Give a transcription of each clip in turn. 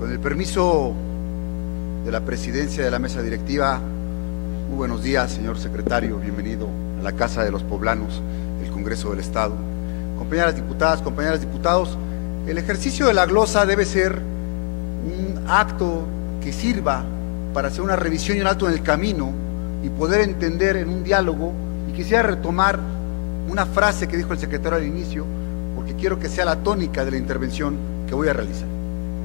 Con el permiso de la presidencia de la mesa directiva, muy buenos días, señor secretario, bienvenido a la Casa de los Poblanos, el Congreso del Estado. Compañeras diputadas, compañeros diputados, el ejercicio de la glosa debe ser un acto que sirva para hacer una revisión y un alto en el camino y poder entender en un diálogo. Y quisiera retomar una frase que dijo el secretario al inicio, porque quiero que sea la tónica de la intervención que voy a realizar.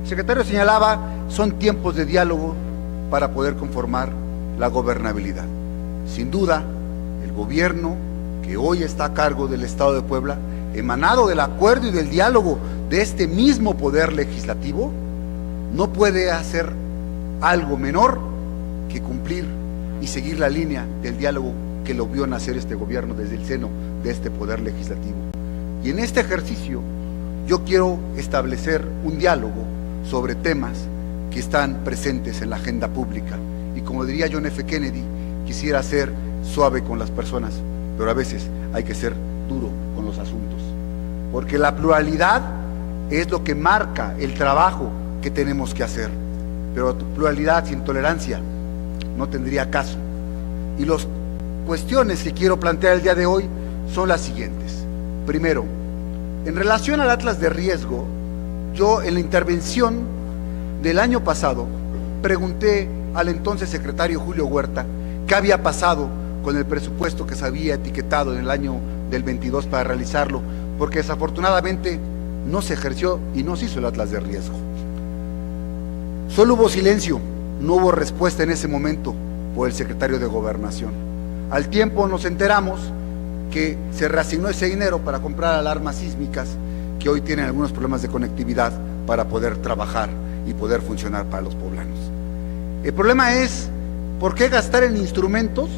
El secretario señalaba, son tiempos de diálogo para poder conformar la gobernabilidad. Sin duda, el gobierno que hoy está a cargo del Estado de Puebla, emanado del acuerdo y del diálogo de este mismo poder legislativo, no puede hacer algo menor que cumplir y seguir la línea del diálogo que lo vio nacer este gobierno desde el seno de este poder legislativo. Y en este ejercicio yo quiero establecer un diálogo sobre temas que están presentes en la agenda pública. Y como diría John F. Kennedy, quisiera ser suave con las personas, pero a veces hay que ser duro con los asuntos. Porque la pluralidad es lo que marca el trabajo que tenemos que hacer. Pero pluralidad sin tolerancia no tendría caso. Y las cuestiones que quiero plantear el día de hoy son las siguientes. Primero, en relación al Atlas de riesgo, yo en la intervención del año pasado pregunté al entonces secretario Julio Huerta qué había pasado con el presupuesto que se había etiquetado en el año del 22 para realizarlo, porque desafortunadamente no se ejerció y no se hizo el Atlas de riesgo. Solo hubo silencio, no hubo respuesta en ese momento por el secretario de Gobernación. Al tiempo nos enteramos que se reasignó ese dinero para comprar alarmas sísmicas que hoy tienen algunos problemas de conectividad para poder trabajar y poder funcionar para los poblanos. El problema es, ¿por qué gastar en instrumentos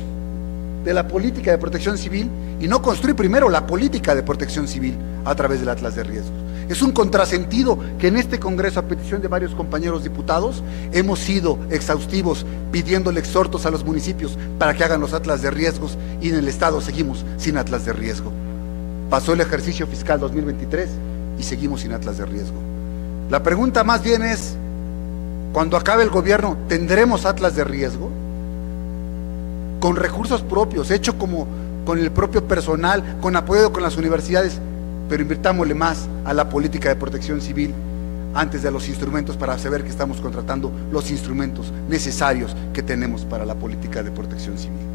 de la política de protección civil y no construir primero la política de protección civil a través del Atlas de riesgos? Es un contrasentido que en este Congreso, a petición de varios compañeros diputados, hemos sido exhaustivos pidiéndole exhortos a los municipios para que hagan los Atlas de riesgos, y en el Estado seguimos sin Atlas de riesgo. Pasó el ejercicio fiscal 2023 y seguimos sin Atlas de riesgo. La pregunta más bien es, cuando acabe el gobierno, ¿tendremos Atlas de riesgo? Con recursos propios, hecho como con el propio personal, con apoyo con las universidades, pero invirtámosle más a la política de protección civil antes de los instrumentos, para saber que estamos contratando los instrumentos necesarios que tenemos para la política de protección civil.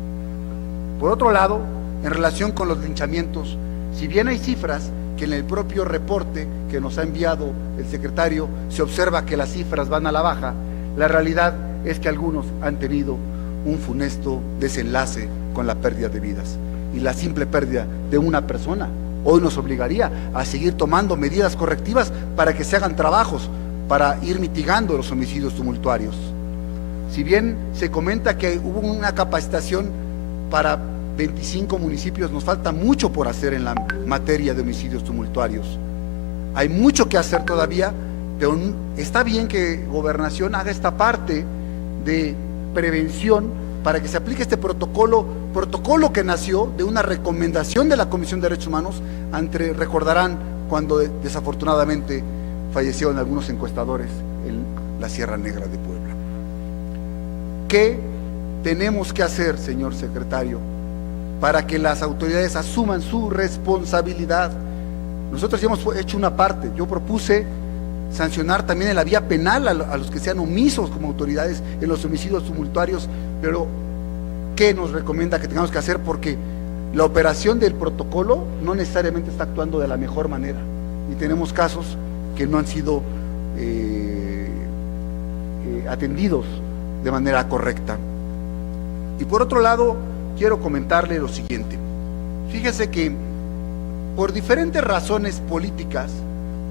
Por otro lado, en relación con los linchamientos, si bien hay cifras que en el propio reporte que nos ha enviado el secretario se observa que las cifras van a la baja, la realidad es que algunos han tenido un funesto desenlace con la pérdida de vidas. Y la simple pérdida de una persona hoy nos obligaría a seguir tomando medidas correctivas para que se hagan trabajos para ir mitigando los homicidios tumultuarios. Si bien se comenta que hubo una capacitación para 25 municipios, nos falta mucho por hacer en la materia de homicidios tumultuarios. Hay mucho que hacer todavía, pero está bien que Gobernación haga esta parte de prevención para que se aplique este protocolo que nació de una recomendación de la Comisión de Derechos Humanos, recordarán cuando desafortunadamente fallecieron algunos encuestadores en la Sierra Negra de Puebla. ¿Qué tenemos que hacer, señor secretario, para que las autoridades asuman su responsabilidad? Nosotros ya hemos hecho una parte. Yo propuse sancionar también en la vía penal a los que sean omisos como autoridades en los homicidios tumultuarios, pero ¿qué nos recomienda que tengamos que hacer? Porque la operación del protocolo no necesariamente está actuando de la mejor manera, y tenemos casos que no han sido atendidos de manera correcta. Y por otro lado, quiero comentarle lo siguiente. Fíjese que por diferentes razones políticas,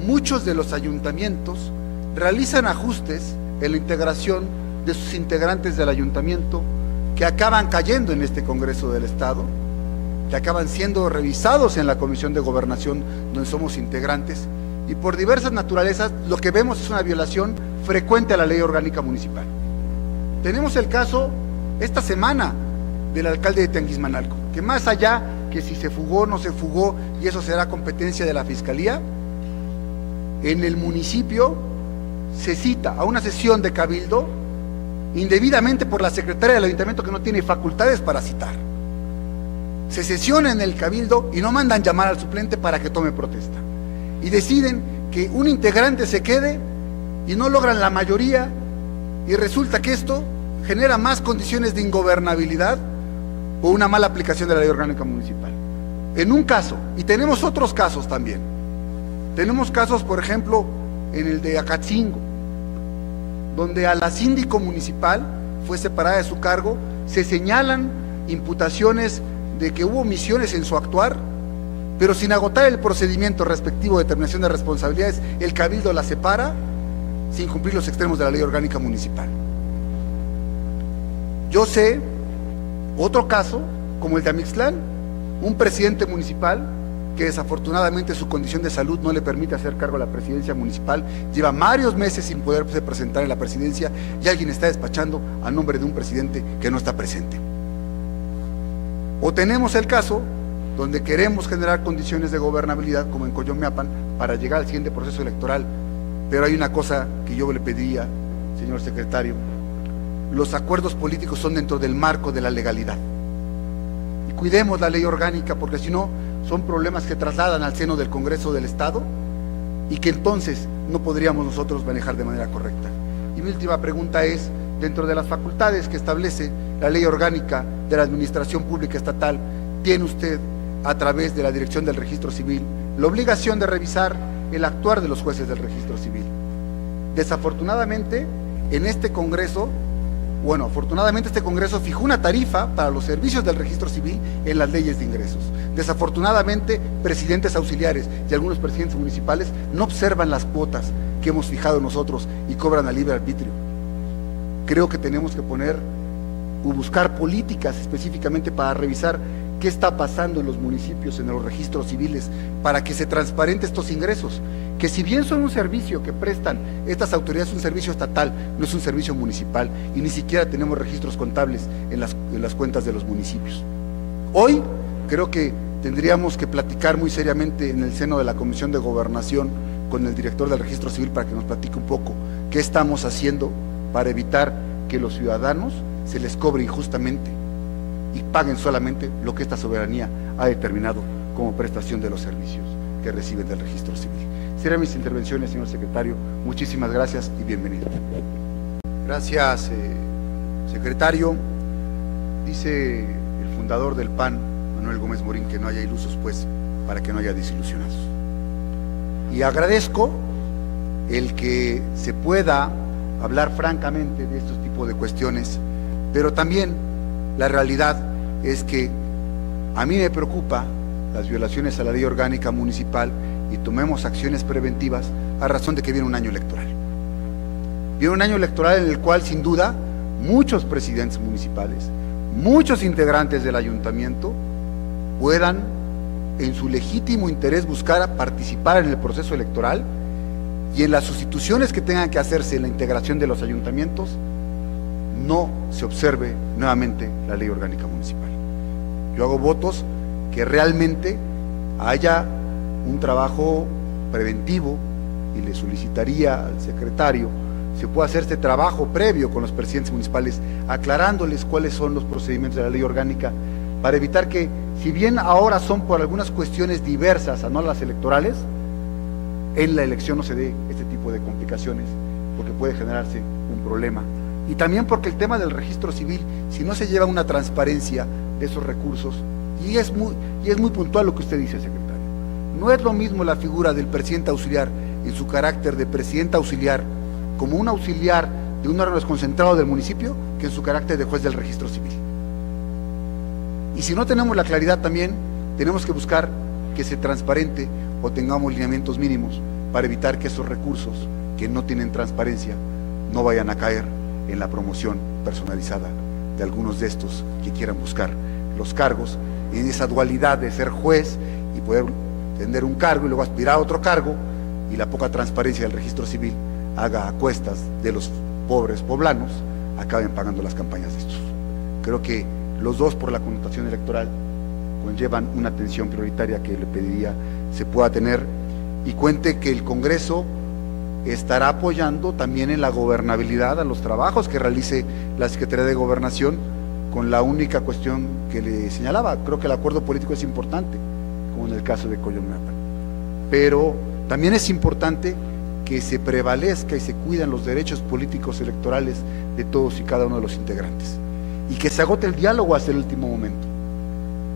muchos de los ayuntamientos realizan ajustes en la integración de sus integrantes del ayuntamiento, que acaban cayendo en este Congreso del Estado, que acaban siendo revisados en la Comisión de Gobernación, donde somos integrantes, y por diversas naturalezas lo que vemos es una violación frecuente a la ley orgánica municipal. Tenemos el caso esta semana del alcalde de Teanguismanalco, que más allá que si se fugó o no se fugó, y eso será competencia de la Fiscalía, en el municipio se cita a una sesión de cabildo indebidamente por la secretaria del ayuntamiento que no tiene facultades para citar. Se sesiona en el cabildo y no mandan llamar al suplente para que tome protesta. Y deciden que un integrante se quede y no logran la mayoría, y resulta que esto genera más condiciones de ingobernabilidad o una mala aplicación de la ley orgánica municipal. En un caso, y tenemos otros casos también. Tenemos casos, por ejemplo, en el de Acatzingo, donde a la síndico municipal fue separada de su cargo, se señalan imputaciones de que hubo omisiones en su actuar, pero sin agotar el procedimiento respectivo de determinación de responsabilidades, el cabildo la separa sin cumplir los extremos de la ley orgánica municipal. Yo sé otro caso, como el de Amixtlán, un presidente municipal que desafortunadamente su condición de salud no le permite hacer cargo a la presidencia municipal, lleva varios meses sin poderse presentar en la presidencia y alguien está despachando a nombre de un presidente que no está presente. O tenemos el caso donde queremos generar condiciones de gobernabilidad, como en Coyomeapan, para llegar al siguiente proceso electoral, pero hay una cosa que yo le pediría, señor secretario: los acuerdos políticos son dentro del marco de la legalidad. Y cuidemos la ley orgánica, porque si no, son problemas que trasladan al seno del Congreso del Estado y que entonces no podríamos nosotros manejar de manera correcta. Y mi última pregunta es, dentro de las facultades que establece la ley orgánica de la Administración Pública Estatal, ¿tiene usted, a través de la Dirección del Registro Civil, la obligación de revisar el actuar de los jueces del Registro Civil? Desafortunadamente, en este Congreso, afortunadamente este Congreso fijó una tarifa para los servicios del Registro Civil en las leyes de ingresos. Desafortunadamente, presidentes auxiliares y algunos presidentes municipales no observan las cuotas que hemos fijado nosotros y cobran a libre arbitrio. Creo que tenemos que poner o buscar políticas específicamente para revisar qué está pasando en los municipios, en los registros civiles, para que se transparente estos ingresos, que si bien son un servicio que prestan estas autoridades, un servicio estatal, no es un servicio municipal, y ni siquiera tenemos registros contables en las cuentas de los municipios. Hoy creo que tendríamos que platicar muy seriamente en el seno de la Comisión de Gobernación con el director del Registro Civil para que nos platique un poco qué estamos haciendo para evitar que los ciudadanos se les cobre injustamente y paguen solamente lo que esta soberanía ha determinado como prestación de los servicios que reciben del Registro Civil. Serán mis intervenciones, señor secretario. Muchísimas gracias y bienvenido. Gracias, secretario. Dice el fundador del PAN, Manuel Gómez Morín, que no haya ilusos, pues, para que no haya desilusionados. Y agradezco el que se pueda hablar francamente de estos tipos de cuestiones, pero también la realidad es que a mí me preocupa las violaciones a la ley orgánica municipal y tomemos acciones preventivas a razón de que viene un año electoral. Viene un año electoral en el cual, sin duda, muchos presidentes municipales, muchos integrantes del ayuntamiento puedan, en su legítimo interés, buscar participar en el proceso electoral y en las sustituciones que tengan que hacerse en la integración de los ayuntamientos, no se observe nuevamente la ley orgánica municipal. Yo hago votos que realmente haya un trabajo preventivo y le solicitaría al secretario se pueda hacer este trabajo previo con los presidentes municipales, aclarándoles cuáles son los procedimientos de la ley orgánica, para evitar que, si bien ahora son por algunas cuestiones diversas a no las electorales, en la elección no se dé este tipo de complicaciones, porque puede generarse un problema. Y también porque el tema del registro civil, si no se lleva una transparencia de esos recursos, y es muy puntual lo que usted dice, secretario, no es lo mismo la figura del presidente auxiliar en su carácter de presidente auxiliar, como un auxiliar de un órgano desconcentrado del municipio, que en su carácter de juez del registro civil. Y si no tenemos la claridad también, tenemos que buscar que se transparente o tengamos lineamientos mínimos para evitar que esos recursos que no tienen transparencia no vayan a caer en la promoción personalizada de algunos de estos que quieran buscar los cargos, en esa dualidad de ser juez y poder tener un cargo y luego aspirar a otro cargo, y la poca transparencia del registro civil haga a cuestas de los pobres poblanos, acaben pagando las campañas de estos. Creo que los dos, por la connotación electoral, conllevan una atención prioritaria que le pediría se pueda tener, y cuente que el Congreso estará apoyando también en la gobernabilidad a los trabajos que realice la Secretaría de Gobernación, con la única cuestión que le señalaba. Creo que el acuerdo político es importante, como en el caso de Coyomeapan, pero también es importante que se prevalezca y se cuidan los derechos políticos electorales de todos y cada uno de los integrantes, y que se agote el diálogo hasta el último momento,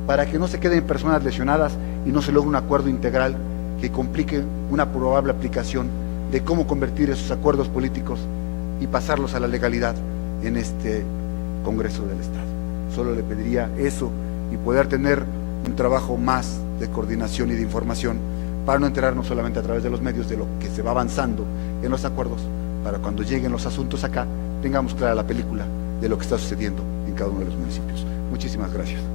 para que no se queden personas lesionadas y no se logre un acuerdo integral que complique una probable aplicación de cómo convertir esos acuerdos políticos y pasarlos a la legalidad en este Congreso del Estado. Solo le pediría eso y poder tener un trabajo más de coordinación y de información para no enterarnos solamente a través de los medios de lo que se va avanzando en los acuerdos, para cuando lleguen los asuntos acá tengamos clara la película de lo que está sucediendo en cada uno de los municipios. Muchísimas gracias.